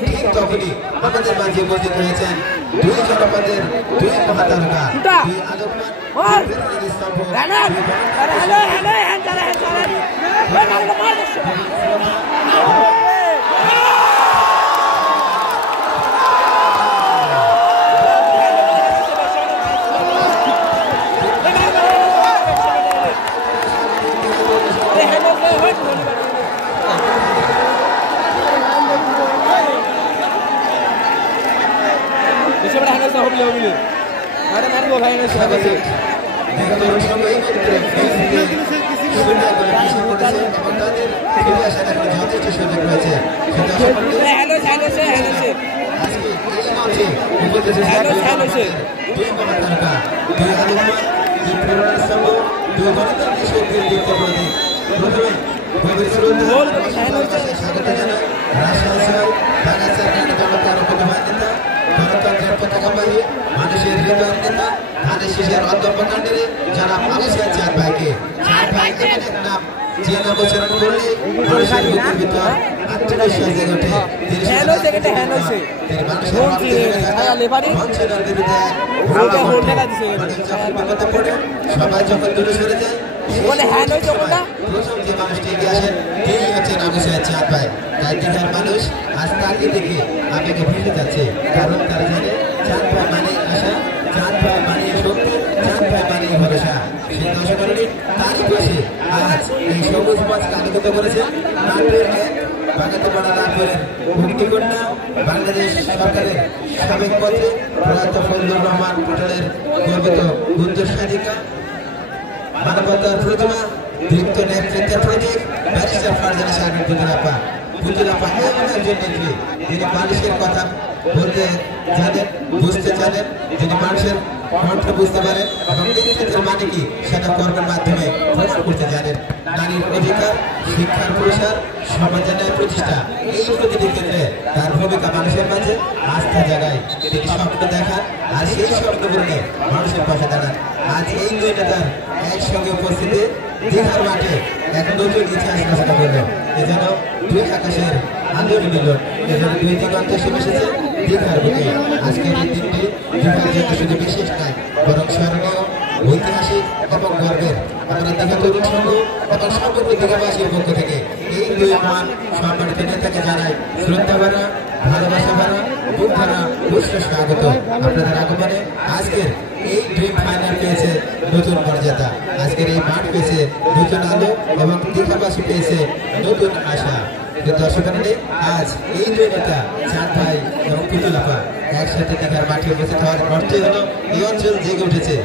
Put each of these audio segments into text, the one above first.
ঠিক তখনই আমাদের মাঝে উপস্থিত হয়েছেন দুই জনপদের দুই মহাতারকা দুই আদর্শবান মানুষের হৃদয়ের নেতা ধানের শীষের অধ্যক্ষাণ্ডে যারা মানুষের চার ভাইকে নাম যে নাম উচ্চারণ করলে মানুষের বুকের ভিতর আত্মবিশ্বাস জেগে ওঠে তিনি মানুষের বিরুদ্ধে সবাই যখন দূরে সরে যায় প্রথম যে মানুষটি এগিয়ে আসেন তিনি হচ্ছেন মানুষের চার ভাই তাই দিঘার মানুষ আজ তাকে দেখে আবেগে ভেসে যাচ্ছে কারণ তারা জানে চাঁদ ভাই মানে আশা চাঁদ ভাই মানে শক্তি চাঁদ ভাই মানে ভরসা সেই দর্শকরণী তারই পাশে আজ এই সবুজ মাছকে আলোকিত করেছে বাগাতিপাড়া রামপুরের মুক্তিকন্যা বাংলাদেশ সরকারের সাবেক মন্ত্রী প্রয়াত ফজলুর রহমান পটেলের গর্বিত উদ্যোগ সাধিকা মানবতার প্রতিমা দীপ্ত নেতৃত্বের প্রতীক ব্যারিস্টার ফারজানা সাহেবের পুতুলাপা এমন একজন নেত্রী যিনি মানুষের কথা বলতে জানেন বুঝতে জানেন যিনি মানুষের কণ্ঠ বুঝতে পারেন এবং নেতৃত্বের মানে কি সেটা কর্মের মাধ্যমে প্রমাণ করতে জানেন নারীর অধিকার শিক্ষার প্রসার সমাজের ন্যায় প্রতিষ্ঠা এই প্রতিটি ক্ষেত্রে তার ভূমিকা মানুষের মাঝে আস্থা জাগায় তিনি স্বপ্ন দেখান আর সেই স্বপ্ন পূরণে মানুষের পাশে দাঁড়ান আজ এই দুই নেতার একসঙ্গে উপস্থিতি দীঘার মাঠে এক নতুন ইতিহাস রচনা করল এ যেন দুই আকাশের আন্দোলন মিলন এ যেন দুই দিগন্ত এসে মিশেছে দীঘার বুকে আজকের এই দিনটি দীঘার জন্য শুধু বিশেষ নয় বরং স্মরণীয় ঐতিহাসিক এবং গর্বের আমরা দীঘা তরুণ সংঘ এবং সমগ্র দীঘাবাসীর পক্ষ থেকে এই দুই মহান সম্মানিত নেতাকে জানাই শ্রদ্ধা ভরা ভালোবাসা ভরা বুক ভরা উষ্ণ স্বাগত আপনাদের আগমনে আজকের এই ড্রিম ফাইনাল পেয়েছে নতুন মর্যাদা আজকের এই মাঠ পেয়েছে নতুন আলো এবং দীঘাবাসী পেয়েছে নতুন আশা দর্শকমণ্ডলী আজ এই দুই নেতা চাঁদ ভাই এবং পুতুলাপা একসাথে দীঘার মাঠে উপস্থিত হওয়ার অর্থই হলো এই অঞ্চল জেগে উঠেছে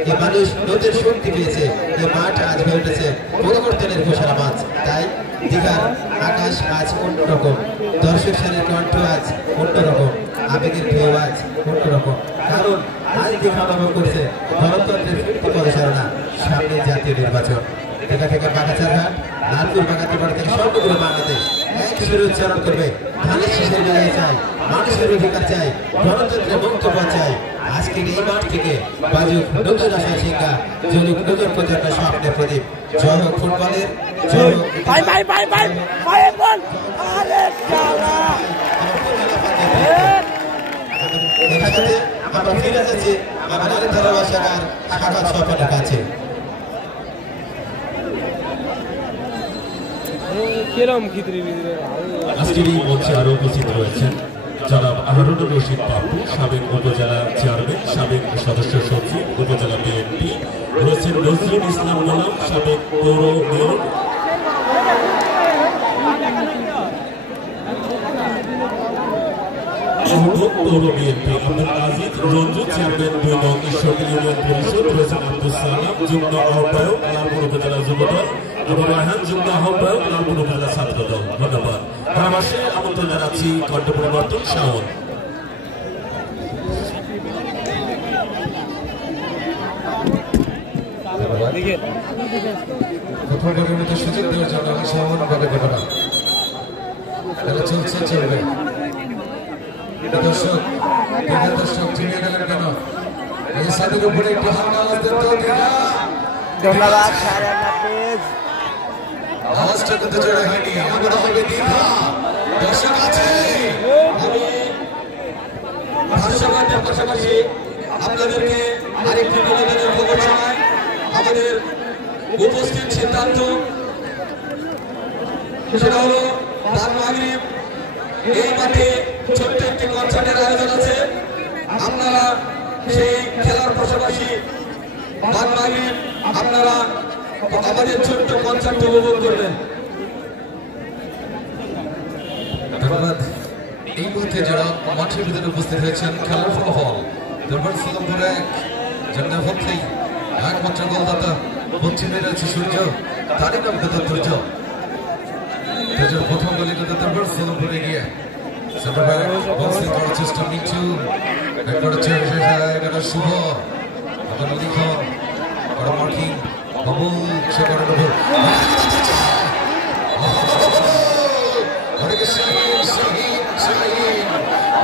এই মানুষ নতুন শক্তি পেয়েছে এই মাঠ আজ হয়ে উঠেছে পরিবর্তনের ঘোষণা মঞ্চ তাই দীঘার আকাশ আজ অন্যরকম দর্শক সারির কণ্ঠ আজ অন্যরকম আবেগের ঢেউ আজ অন্যরকম কারণ আজ দীঘা অনুভব করছে গণতন্ত্রের পদচারণা সামনে জাতীয় নির্বাচন দীঘা থেকে বাগাচারঘাট লালপুর বাগাতিপাড়া থেকে সমগ্র বাংলাদেশ এক সুরে উচ্চারণ করবে ধানের শীষের বিজয় চাই মানুষের অধিকার চাই গণতন্ত্রের বক্তব্য চাই আজকের এই মাঠ থেকে বাজুক নতুন আশা শিক্ষা জলুক নতুন প্রজন্মের স্বপ্নের প্রদীপ জয় হোক ফুটবলের জয় হোক আমরা ফিরে যাচ্ছি আমার আরেক ধারাবাহিকার শাখা সফরের কাছে আজকের এই মঞ্চে আরো উপস্থিত রয়েছেন জনাব আহরুনুর রশিদ বাবু সাবেক উপজেলা চেয়ারম্যান সাবেক সদস্য সচিব উপজেলা বিএনপি রয়েছেন নজরুল ইসলাম গোলাম সাবেক পৌর মেয়র পৌর বিএনপি আব্দুল আজিজ রঞ্জু চেয়ারম্যান 2 নং ঈশ্বরদী ইউনিয়ন পরিষদ রয়েছেন আব্দুল সালাম যুগ্ম আহ্বায়ক লালপুর উপজেলা যুবদল আবু রায়হান যুগ্ম আহ্বায়ক লালপুর উপজেলা ছাত্রদল ধন্যবাদ গ্রামবাসী আমন্ত্রণ জানাচ্ছি কণ্ঠ পরিবর্তন শাওন প্রথমবারের মতো সুযোগ দেওয়ার জন্য আমি শাওন বলে দেব না এটা চলছে চলবে দর্শক দর্শক চিনে গেলেন কেন এই সাদের উপরে একটু হালকা আওয়াজ দেন তো ধন্যবাদ আওয়াজটা কিন্তু জোরে হয়নি আমাদের হবে দীঘা দর্শক আছে পাশাপাশি আপনাদেরকে আরেকটি বিনোদনের খবর জানাই। আমাদের উপস্থিত সিদ্ধান্ত সেটা হলো বাদ মাগরিব এই মাঠে ছোট্ট একটি কনসার্টের আয়োজন আছে। আপনারা সেই খেলার পাশাপাশি বাদ মাগরিব আপনারা আমাদের ছোট্ট কনসার্ট উপভোগ করবেন। ধন্যবাদ। এই মুহূর্তে যারা মাঠের ভিতরে উপস্থিত হয়েছেন খেলার ফলাফল দরবার সালামপুর 1 জন্মভক্তি একমাত্র গোলদাতা পশ্চিমে রয়েছে সূর্য, তারই নাম দুর্য। প্রথম গোলে কিন্তু দরবার সালামপুরে গিয়ে সেন্টার ব্যাক বক্সিং করার চেষ্টা মিঠু ব্যাক করেছে শুভ এখন লিখন বড় মার্কিং বাবুল সে করে নেব অনেক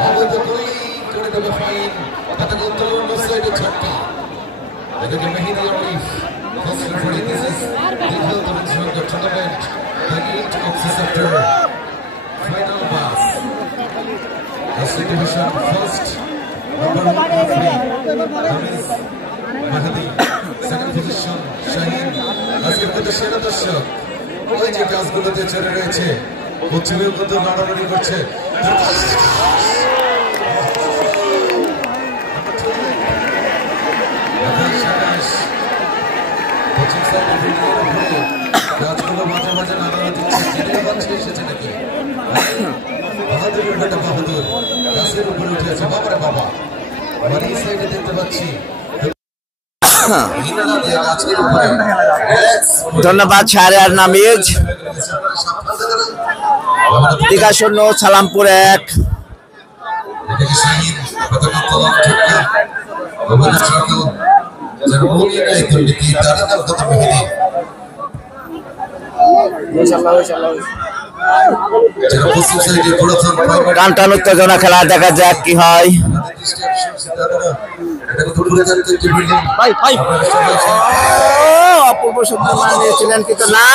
আমাদের গোলি করে দেবে ফাইন এটা কিন্তু অন্য সাইডে ছক্কা এদিকে Mehedi Arif first referee this is the health of the tournament the need of the sector final pass First division first number 3 Hamis Mahdi second position Shaheen আজকের মধ্যে সেরা দর্শক ওই যে কাজগুলোতে চলে রয়েছে পশ্চিমেও কিন্তু লড়ালড়ি করছে গাছগুলো মাঝে মাঝে নাড়ানো দিচ্ছে চিনিয়ে পাচ্ছে এসেছে নাকি বাহাদুরের বেটা বাহাদুর গাছের উপরে উঠে আছে বাবারে বাবা আমার এই সাইডে দেখতে পাচ্ছি ধন্যবাদ শাহরিয়ার নামিজ টিকা 0 সালামপুর 1 টানটান উত্তেজনা খেলা দেখা যাক কি হয় অপূর্ব শব্দ মানিয়েছিলেন কিন্তু না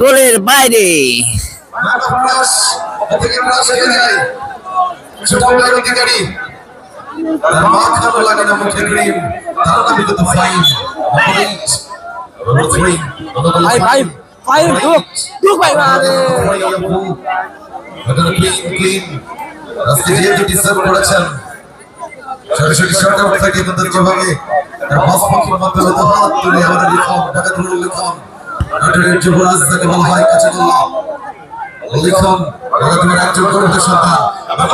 গোলের বাইরে সরাসরি শর্ট আউট থেকে তাদের যেভাবে বাস পক্ষের মাধ্যমে তো হাত তুলে আমরা লিখন টাকা ধরে লিখন আটের যুবরাজ তাকে বলা হয় কাছে লিখন আমাদের একজন গর্বের সন্তান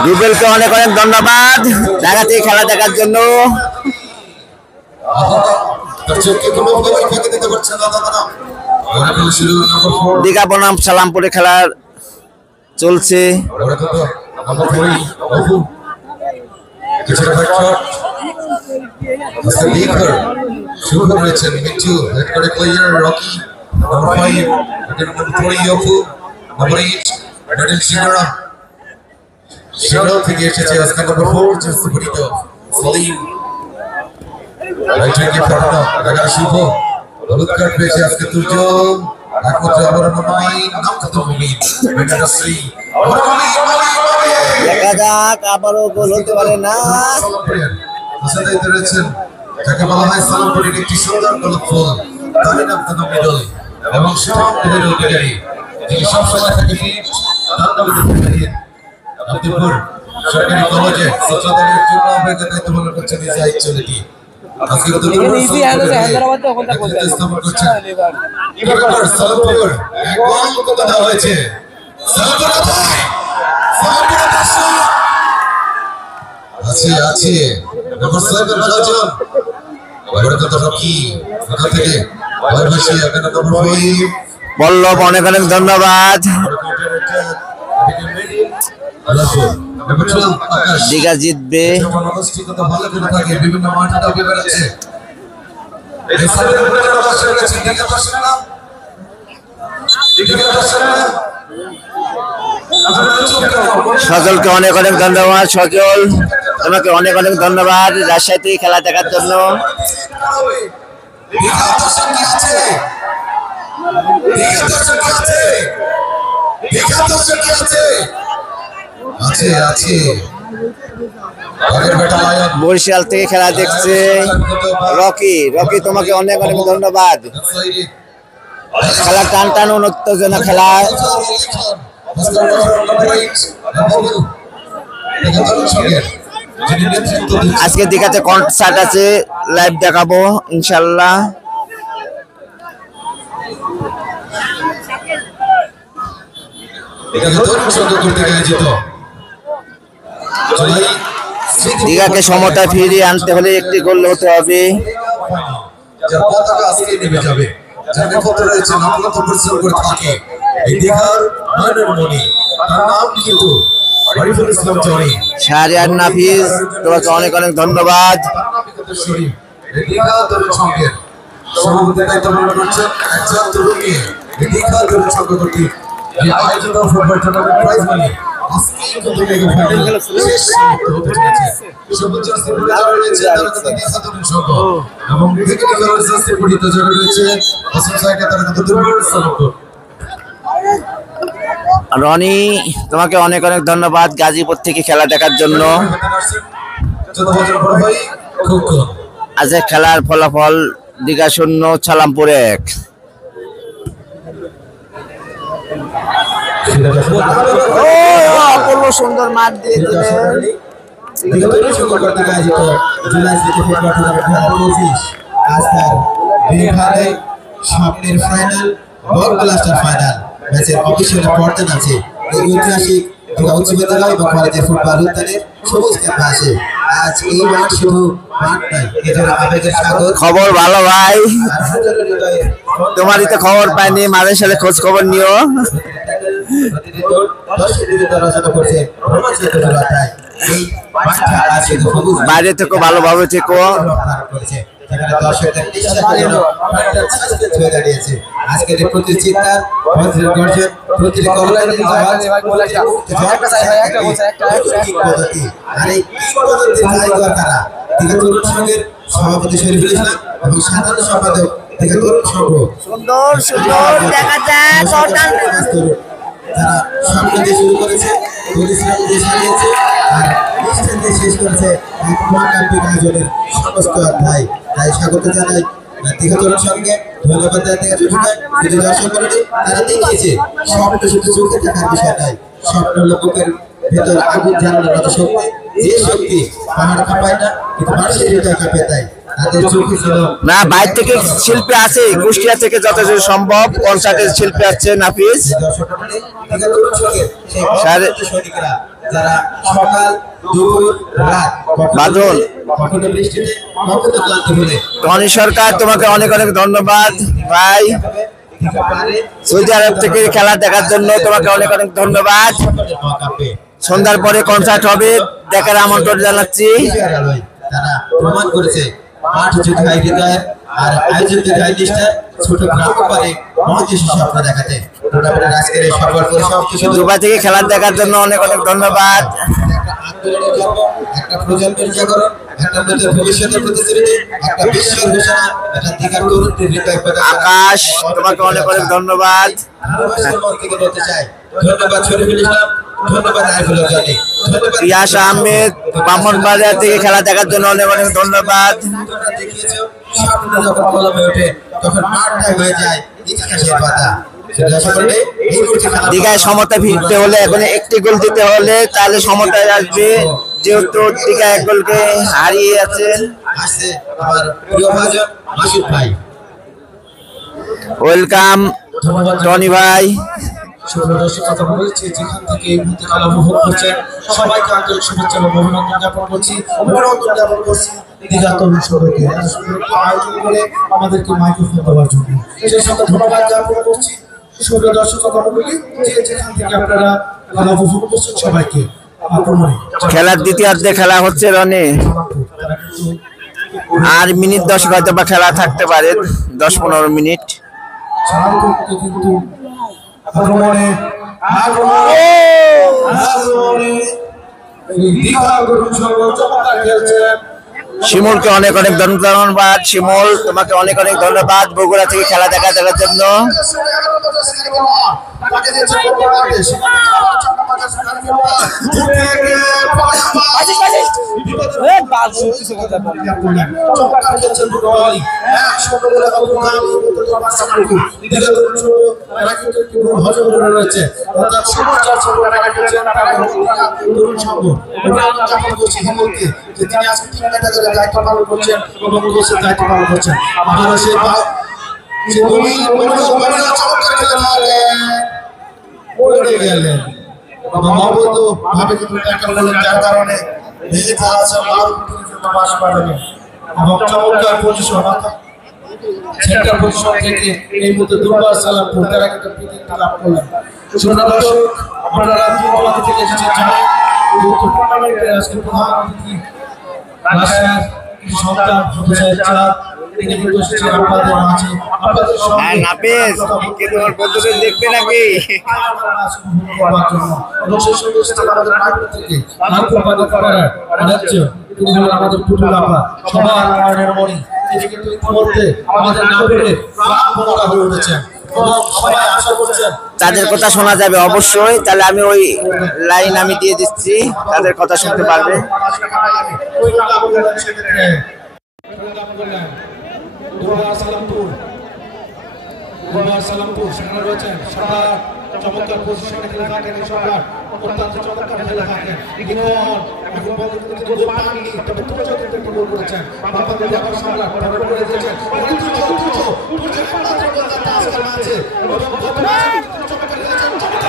রুবেলকে অনেক অনেক ধন্যবাদ জায়গাতে খেলা দেখার জন্য দর্শককে কোনো ভাবে ফাঁকি দিতে পারছে না দাদা ওরা শুরু নম্বর 4 দিঘা বনাম সালামপুরে খেলা চলছে ওরা তো নম্বর 3 অপু কিছুটা ব্যাক শট আজকে লিখার শুরু করেছেন মিঠু হেড করে প্লেয়ার রকি নম্বর 5 নম্বর 3 অপু নম্বর 8 মিডল সিঙ্গারা থেকে এসেছে আজকে নম্বর 4 জাস্ট বুড়িতো সলিম রাইট উইঙ্গে পার্টনার লাগানো শুভ হলুদ কার্ড পেয়েছে আজকে দুর্যোগ একমাত্র আমার নাম কত মুমিন মেন্টাসি দেখা যাক আবারও গোল হতে পারে না হাসানাইতে রয়েছেন যাকে বলা হয় সালামপুরের একটি সুন্দর গোলাপ ফুল তার নাম কত মিডল এবং স্ট্রং মিডল অধিকারী যিনি সবসময় থাকে ফিট তার নাম আব্দুলপুর সরকারি কলেজে ছাত্রদের জন্য অভিজ্ঞতা দায়িত্ব পালন করছেন ইজাই চলেটি আজকে তো ইজি হায়দ্রাবাদ তো ওখানটা বলতে এবার সালামপুর এক গোল কত দেওয়া হয়েছে সালামপুর আছে নম্বর 7 রাজন এবারে কত রকি ওখান থেকে ভাইবাসী এখানে নম্বর 5 বল্লভ অনেক অনেক ধন্যবাদ দিঘা জিতবে বিভিন্ন মাঠে দাবি বেড়েছে সজলকে অনেক অনেক ধন্যবাদ সজল তোমাকে অনেক অনেক ধন্যবাদ রাজশাহী খেলা দেখার জন্য আছে বরিশাল থেকে খেলা দেখছে রকি। রকি, তোমাকে অনেক অনেক ধন্যবাদ। খেলা টান টান উত্তেজনা খেলা। আজকে দীঘাতে কনসার্ট আছে, লাইভ দেখাবো ইনশাল্লাহ। দীঘাকে সমতায় ফিরিয়ে আনতে হলে একটি গোল হতে হবে। শাহরিয়ার নাফিস, তোমাকে অনেক অনেক ধন্যবাদ। রনি, তোমাকে অনেক অনেক ধন্যবাদ গাজীপুর থেকে খেলা দেখার জন্য। আজকে খেলার ফলাফল দীঘা 0, ছালামপুর 1। সুন্দর মাঠ দিয়ে স্বপ্নের ফাইনাল, বল ব্লাস্টার ফাইনাল ম্যাচের অফিসিয়াল পর্দান আছে এই ঐতিহাসিক উচ্চ বিদ্যালয় এবং কলেজের ফুটবল উদ্যানের সবুজ ক্যাম্পাসে। আজ এই মাঠ শুধু মাঠ নয়, এটার আবেগের সাগর। খবর ভালো ভাই, তোমারই তো খবর পাইনি, মাঝে সাথে খোঁজ খবর নিও। বাইরে থেকে ভালোভাবে থেকো। আজকের প্রতিচিন্তা প্রতিটি সভাপতি শরীফুল ইসলাম এবং সাধারণ সম্পাদক তরুণ সংঘ। সুন্দর সুন্দর দেখা যায় যারা স্বপ্ন দিয়ে শুরু করেছে, পরিশ্রম দিয়ে সাজিয়েছে আর নিষ্ঠা দিয়ে শেষ করেছে এক মহাকাব্যিক আয়োজনের সমস্ত অধ্যায়। তাই স্বাগত জানাই তরুণ সংঘে, ধন্যবাদ দর্শক করেছে। তারা দেখিয়েছে স্বপ্ন শুধু চলতে থাকার বিষয় নয়, স্বপ্ন লোকের ভেতর আগুন জ্বালানোর মতো শক্তি, যে শক্তি পাহাড় কাঁপায় না কিন্তু মানুষের হৃদয় কাঁপিয়ে দেয়। না, বাইরে থেকে শিল্পী আছে, কুষ্টিয়া থেকে যতদূর সম্ভব কনসার্টের শিল্পী আছে নাফিস। বাদল, টনি সরকার, তোমাকে অনেক অনেক ধন্যবাদ ভাই। সৌদি আরব থেকে খেলা দেখার জন্য তোমাকে অনেক অনেক ধন্যবাদ। সন্ধ্যার পরে কনসার্ট হবে, দেখার আমন্ত্রণ জানাচ্ছি। তারা প্রমাণ করেছে মাঠ যদি হয় হৃদয় আর আয়োজন যদি হয় নিষ্ঠা, ছোট গ্রামও পারে মহাদেশ স্বপ্ন দেখাতে। টুর্নামেন্টের আজকের এই সফল পরিসমাপ্তি দুবাই থেকে খেলা দেখার জন্য অনেক অনেক ধন্যবাদ। আন্দোলনের জন্ম, একটা প্রজন্মের জাগরণ, একটা নতুন ভবিষ্যতের প্রতিশ্রুতি, একটা বিশ্বের ঘোষণা, একটা দীঘার তরুণদের হৃদয়। আকাশ, তোমাকে অনেক অনেক ধন্যবাদ। বলতে চাই ধন্যবাদ শরীফুল ইসলাম, ধন্যবাদ আইফুল জানি, ধন্যবাদ ইয়াস আহমেদ, ব্রাহ্মণবাড়িয়া থেকে খেলা দেখার জন্য অনেক অনেক ধন্যবাদ। স্বপ্ন যখন কলমে ওঠে তখন মাঠটা হয়ে যায় ইতিহাসের পাতা। দীঘায় সমতা ফিরতে হলে, এখন একটি গোল দিতে হলে তাহলে সমতায় আসবে, যেহেতু দীঘা এক গোলকে হারিয়ে আছে। ওয়েলকাম টনি ভাই। কথা বলেছি যেখান থেকে এই মুহূর্তে খেলা উপভোগ করছেন সবাইকে আন্তরিক শুভেচ্ছা এবং অভিনন্দন জ্ঞাপন করছি। অভিনন্দন জ্ঞাপন করছি দীঘা তরুণ সংঘকে আয়োজন করে আমাদেরকে মাইক্রোফোন দেওয়ার জন্য, সেই সাথে ধন্যবাদ জ্ঞাপন করছি সুপ্রিয় দর্শক মণ্ডলী, যে যেখান থেকে আপনারা খেলা উপভোগ করছেন সবাইকে। খেলার দ্বিতীয়ার্ধে খেলা হচ্ছে রনি, আর মিনিট 10 হয়তো বা খেলা থাকতে পারে, 10-15 মিনিট। কিন্তু শিমুলকে অনেক অনেক ধন্যবাদ। শিমুল, তোমাকে অনেক অনেক ধন্যবাদ বগুড়া থেকে খেলা দেখার জন্য। আর কিছু কথা বলি চমৎকার খেলছেন দুটো বলই একসাথে বলে এরা কিন্তু একটু হজম করে রয়েছে অর্থাৎ সমাচার সংগ্রহ এরা খেলছেন তরুণ সংঘ আমরা যখন বলছি হেমলকে যে তিনি আজকে টিম ম্যানেজারের দায়িত্ব পালন করছেন এবং কোচের দায়িত্ব পালন করছেন আপনারা সেই চমৎকার খেলে পড়ে গেলেন অবৈধ ভাবে কিন্তু ট্যাকল করলেন যার কারণে ভেঙে যাচ্ছে মাস বাড়ানো এবং চমৎকার পজিশন সেন্টার পজিশন থেকে এই মুহূর্তে দুর্বার সালামপুর তারা কিন্তু প্রতিনিধিত্ব লাভ করলেন শুনুন দর্শক আপনারা দুর্বলতা থেকে এসেছেন জানেন টুর্নামেন্টের আজকে প্রধান অতিথি রাশিয়ার সন্তান হুসেন চাঁদ তিনি কিন্তু এসেছেন আপনাদের মাঝে আপনাদের সঙ্গে নাপিস কি তোমার বন্ধুদের দেখবে নাকি এবং সেই সঙ্গে এসেছেন আমাদের নাগপুর থেকে নাগপুর রাজ্য তিনি হলেন আমাদের পুতুল আপা সবার নয়নের মণি তিনি কিন্তু ইতিমধ্যে আমাদের নাগপুরে প্রাণবন্ত হয়ে উঠেছেন তাদের কথা শোনা যাবে অবশ্যই তাহলে আমি ওই লাইন আমি দিয়ে দিচ্ছি তাদের কথা শুনতে পারবে সেখানে রয়েছেন সম্রাট চমৎকার পজিশনে খেলে থাকেন এই সম্রাট অত্যন্ত চমৎকার খেলে থাকেন এখন গোল পাননি তবে তুচো কিন্তু একটু গোল করেছেন বাপাকে দেখার সম্রাট ফরওয়ার্ড করে দিয়েছেন তুচো একমাত্র গোলদাতা আজকের ম্যাচে এবং গত ম্যাচে চমৎকার খেলেছেন চমৎকার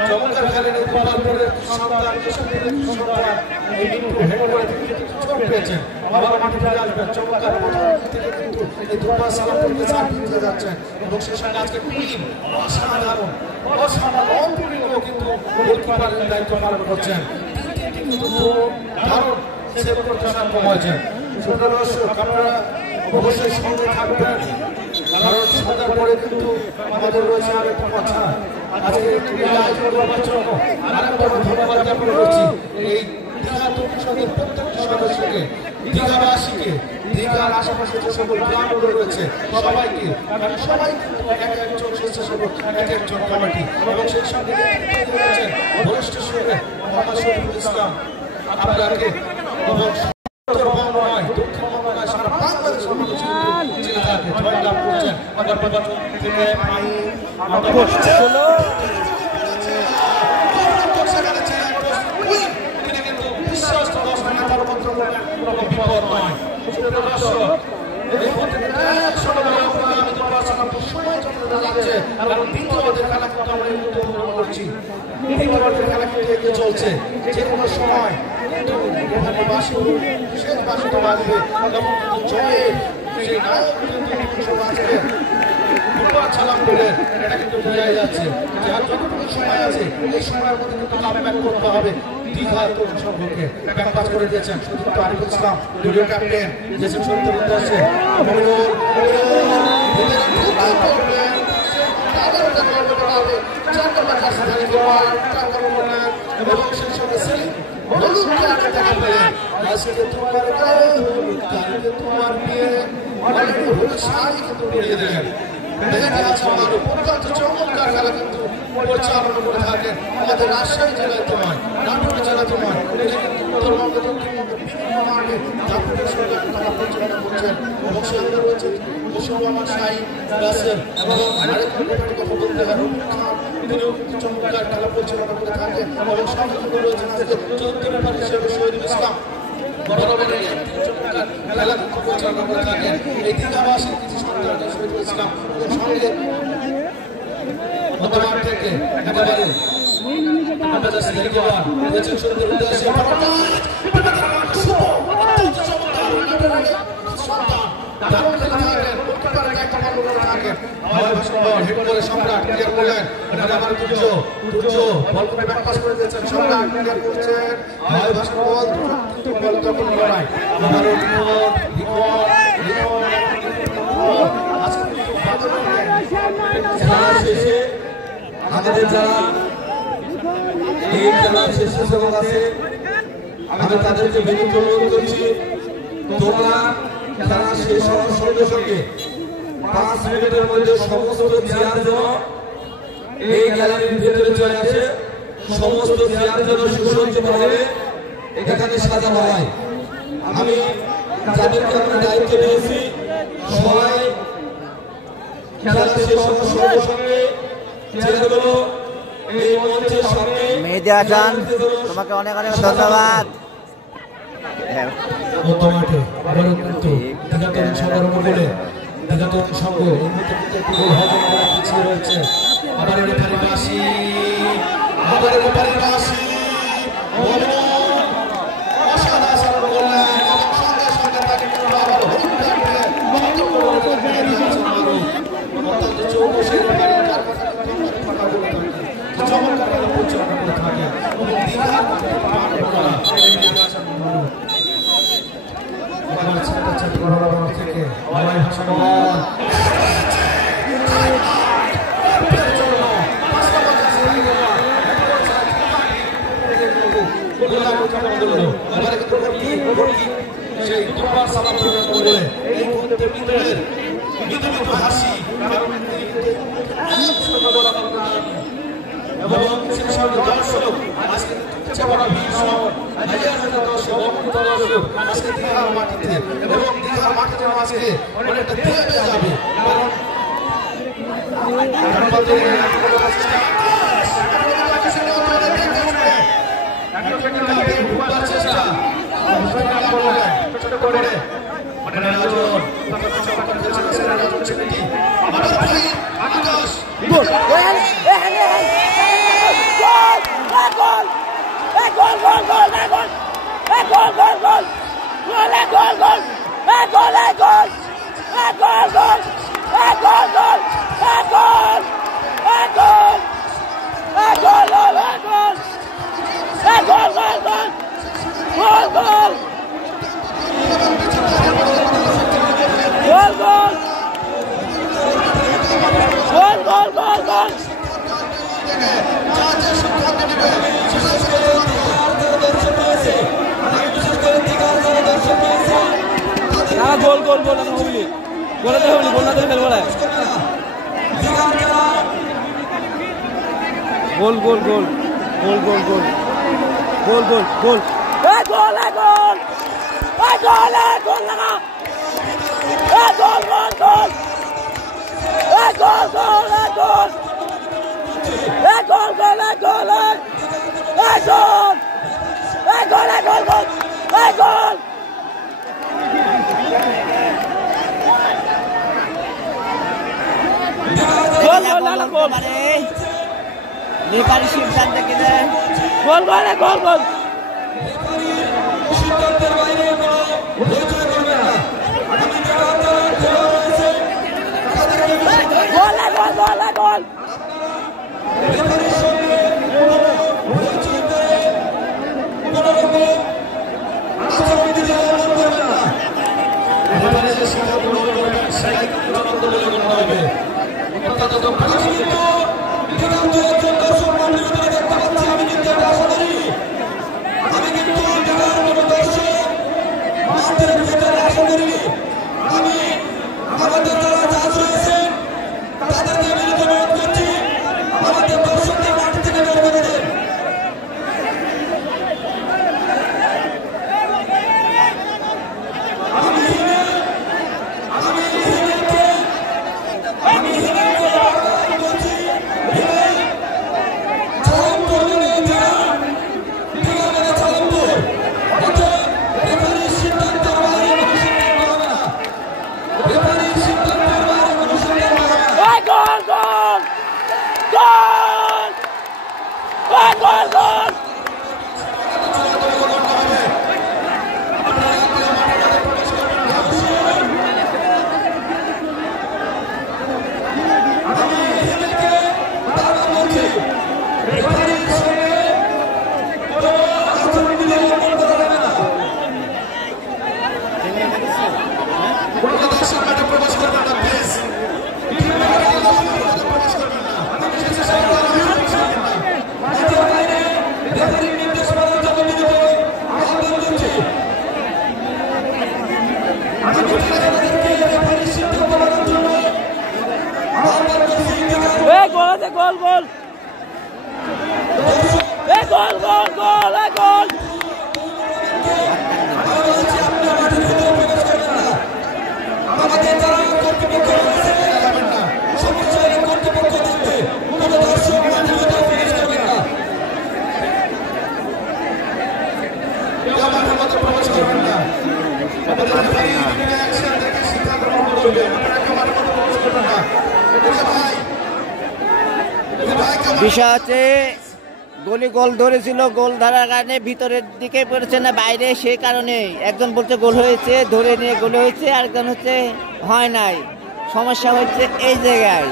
চমৎকার খেলেন গোপালপুরের সন্তান এই মিন্টু হেড করে পেয়েছেন আবার মাঠে ফিরে আসবেন চমৎকার থেকে কিন্তু এই দুর্বার সালামপুরকে চার দিতে যাচ্ছেন এবং সেই সঙ্গে আজকে টিম অসাধারণ অতুলনীয় কিন্তু গোলকিপারের দায়িত্ব পালন করছেন কিন্তু দারুণ সেভ করতে সক্ষম হয়েছেন সুন্দর দর্শক আপনারা অবশ্যই সঙ্গে থাকবেন কারণ সন্ধ্যার পরে কিন্তু আমাদের রয়েছে আর একটা কথা আজকে আরেকটা ধন্যবাদ জ্ঞাপন করছি এই দীঘা তরুণ প্রত্যেকটি সদস্যকে দীঘাবাসীকে দীঘার আশেপাশে যে সকল গ্রামগুলো রয়েছে সবাইকে কারণ সবাই কিন্তু এক একজন স্বেচ্ছাসেবক এক একজন কমিটি এবং সেই সঙ্গে রয়েছেন বরিষ্ঠ সঙ্গে মোহাম্মদ শফিকুল ইসলাম আপনাকে এবং সারা বাংলাদেশের মানুষ কিন্তু চিনে থাকে জয়লাভ করছেন চলছে যে কোনো সময় শেষ বাসিটা বাজবে জয়ের সেই নায়ক সালাম বলে এটা কিন্তু বোঝাই যাচ্ছে যে আর যতটুকু সময় আছে এই সময়ের মধ্যে কিন্তু কামব্যাক করতে হবে দীঘা তরুণ সংঘকে ব্যাকপাস করে দিয়েছেন সুদীপ্ত আরিফুল ইসলাম দলীয় ক্যাপ্টেন জেসিম শরীফের উদ্দেশ্যে এবং সেই সঙ্গে সেলিম আজকে তোমার বিয়ে অনেক শাড়ি কিন্তু পরিয়ে দিলেন চমৎকার খেলা কিন্তু পরিচালনা করে থাকেন আমাদের রাজশাহী জেলায় তোমায় নাটোর জেলা তোমায় উত্তরবঙ্গ বিভিন্ন মাঠে জাতীয় সরকার তারা পরিচালনা করছেন এবং সঙ্গে রয়েছে মুসলমান শাহী রাসেল এবং আরেকটা কথা বলতে হয় রবীন্দ্র খান তিনিও কিন্তু চমৎকার খেলা পরিচালনা করে থাকেন এবং সঙ্গে রয়েছেন আজকে চৌধুরী ব্যাপার হিসেবে শহীদুল ইসলাম খেলা পরিচালনা করে থাকেন এই দীঘাবাসীর কিছু সন্তান শহীদুল ইসলাম সঙ্গে মতবাদ থেকে একেবারে আমাদের সিলেক্টর রয়েছেন সুন্দর উদ্দেশ্যে দারুণ খেলা থাকেন গোলকিপারের দায়িত্ব পালন করে থাকেন হেড করে সম্রাট ক্লিয়ার করলেন এটা আমার তুজো বল করে ব্যাক পাস করে দিয়েছেন সম্রাট ক্লিয়ার করছেন হয় ভাস্কর বল বল তখন লড়াই আবার রিকর্ড আজকে আমাদের যারা এই খেলার স্বেচ্ছাসেবক আছে আমি তাদেরকে বিনীত অনুরোধ করছি তোমরা খেলা শেষ হওয়ার সঙ্গে সঙ্গে 5 মিনিটের মধ্যে সমস্ত চেয়ার যেন এই গ্যালারির ভেতরে চলে আসে সমস্ত চেয়ার যেন সুসজ্জিতভাবে এখানে সাজানো হয় আমি যাদেরকে আমরা দায়িত্ব দিয়েছি সবাই খেলা শেষ হওয়ার সঙ্গে সঙ্গে চেয়ারগুলো এই মঞ্চের সামনে মেহেদী হাসান তোমাকে অনেক অনেক ধন্যবাদ মাঠে আবারও কিন্তু দিঘাতরণ সংগ্রাম বলে দিঘাতরণ সংঘ এই মুহূর্তে একটু গোল হজম করা পিছিয়ে রয়েছে আবার রেফারি বাসি অসাধারণ করলেন এবং সঙ্গে সঙ্গে তাকে অত্যন্ত চৌকসের কথা বলে থাকে চমৎকার পরিচালনা করে থাকে থেকে হাসি এবং সেই সঙ্গে দর্শক আজকে আজকে দীঘার মাটিতে এবং দীঘার মাটিতে আজকে অনেকটা ধীরে যাবে গোল গোল গোল না হইলি গোলাতে হইলি গোল না দিলে খেলবো না গোল গোল গোল গোল গোল গোল গোল গোল গোল এ গোল এ গোল এ গোল এ গোল লাগা এ গোল গোল গোল এ গোল গোল এ গোল এ গোল গোল এ গোল এ গোল এ গোল এ গোল গোল এ গোল গোল গোল না গোল রেফারি সিদ্ধান্ত কিনে গোল গোল গোল গোল সিদ্ধান্তের বাইরে কোনো হইচই করবে না আমি গোল গোল গোল গোল রেফারির সঙ্গে হইচই করে কোনো রকম আচরণ দিতে করবে না রেফারির সঙ্গে কোনো রকম সাইকেল জনক বলে গণ্য হবে অত্যন্ত দুঃখজনক প্রবেশ করবেন না প্লিজ হয়েছে গোল গোল গোল গোল গোল গোল বিষয় হচ্ছে গোলি গোল ধরেছিল, গোল ধরার কারণে ভিতরের দিকে পড়েছে না বাইরে, সেই কারণে একজন বলছে গোল হয়েছে, ধরে নিয়ে গোল হয়েছে, আরেকজন হচ্ছে হয় নাই। সমস্যা হচ্ছে এই জায়গায়।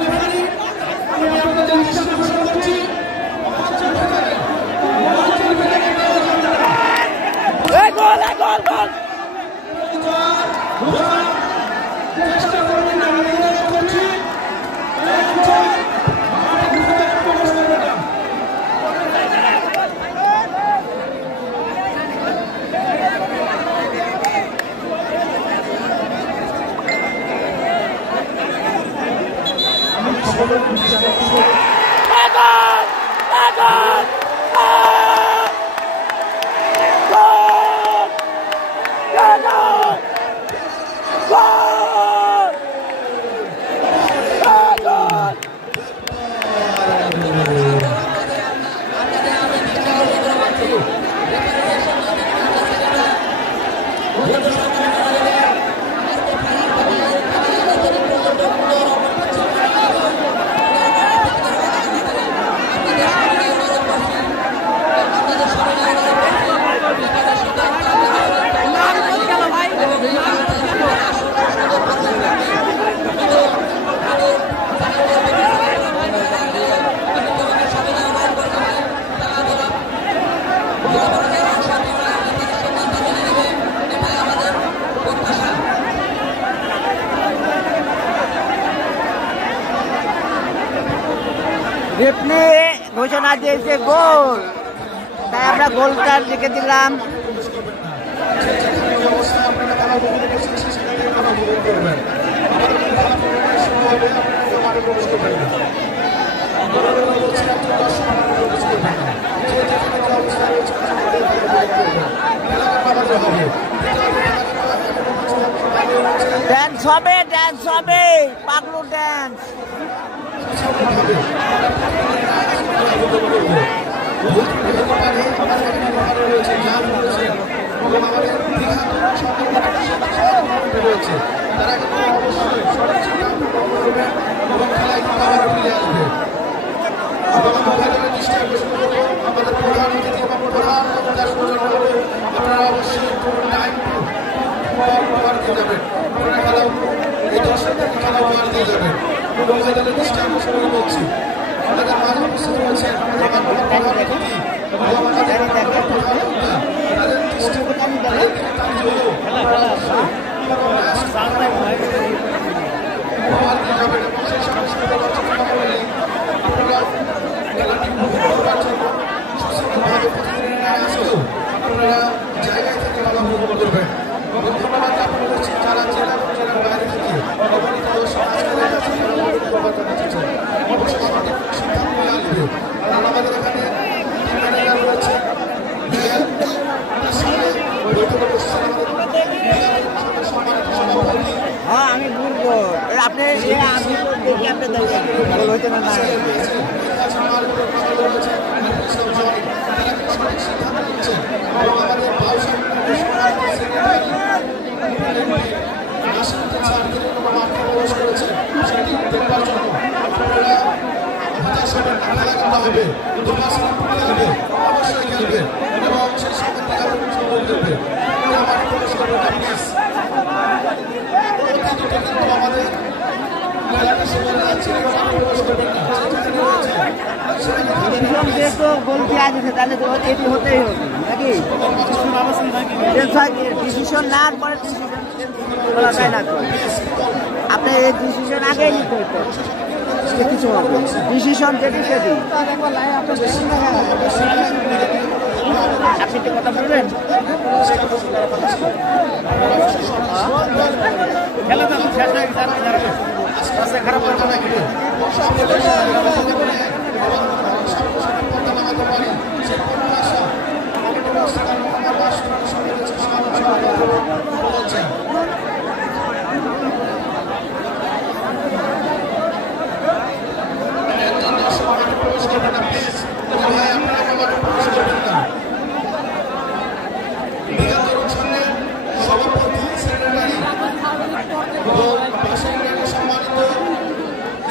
রেফারি ঘোষণা দিয়েছে গোল, তাই আমরা গোলটার লিখে দিলাম। ড্যান্স হবে, ড্যান্স হবে, পাগলু ড্যান্স। হ্যাঁ আমি বুঝবো আপনি দেখি আপনাদের হইতে না হবে দেখো গোল কি আছে তাহলে তো এটি হতেই হবে নাকি ডিসিশন নেওয়ার পরে বলা যায় না তো আপনি এই ডিসিশন আগেই নিতে হতো কিছু হবে ডিসিশন যেটি সেটি আপনি তো কথা বলবেন খেলা তো শেষ হয়ে গেছে খারাপ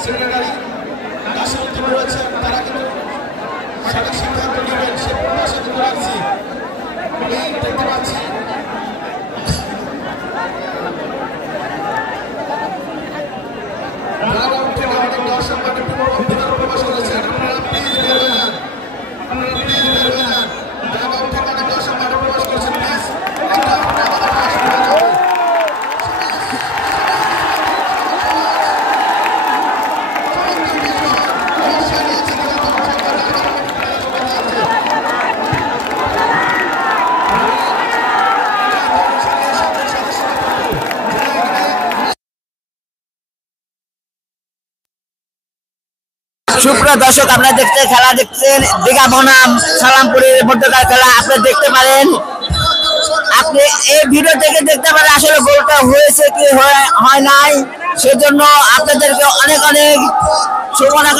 সেক্রেটারি রাষ্ট্রমন্ত্রী রয়েছেন তারা কিন্তু সঠিক সিদ্ধান্ত নেবেন সে প্রত্যাশা কিন্তু রাখছি এই দেখতে পাচ্ছি দর্শক প্রবেশ করেছেন আপনারা প্লিজ বেরোবেন না আপনারা প্লিজ বেরোবেন না দর্শক প্রবেশ করেছেন প্লিজ সুপ্রিয় দর্শক আপনারা খেলা দেখছেন দীঘা বনাম সালামপুরের মধ্যকার খেলা আপনারা দেখতে পারেন আপনি এই ভিডিও থেকে দেখতে পারেন আসলে গোলটা হয়েছে কি হয় নাই সেজন্য আপনাদেরকে অনেক অনেক শুভকামনা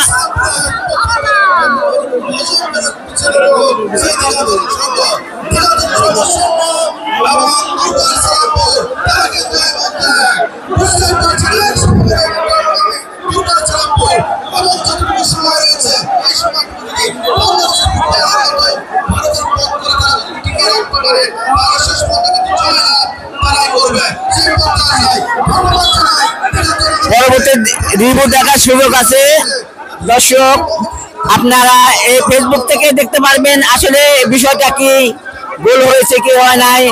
পরবর্তী রিভিউ দেখার সুযোগ আছে দর্শক আপনারা এই ফেসবুক থেকে দেখতে পারবেন আসলে বিষয়টা কি গোল হয়েছে কি হয় নাই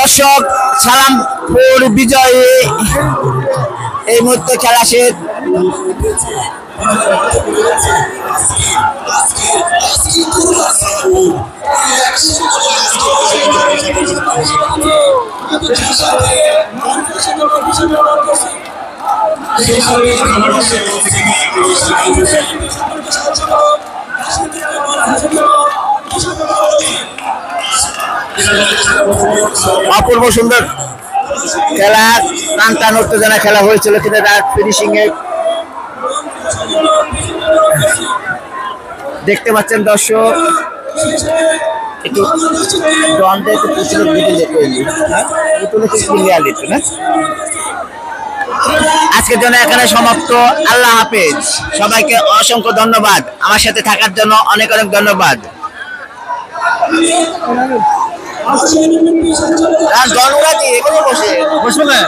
দর্শক সালামপুর বিজয়ী এই মুহূর্তে খেলা শেষ অপূর্ব সুন্দর খেলা টান টান উত্তেজনা খেলা হয়েছিল কিন্তু তার ফিনিশিং এ দেখতে পাচ্ছেন দর্শক একটু ডনটা একটু প্রচুর দিকে যেতে না আজকের জন্য এখানে সমাপ্ত আল্লাহ হাফেজ সবাইকে অসংখ্য ধন্যবাদ আমার সাথে থাকার জন্য অনেক অনেক ধন্যবাদ জনগণ এখানে বসে না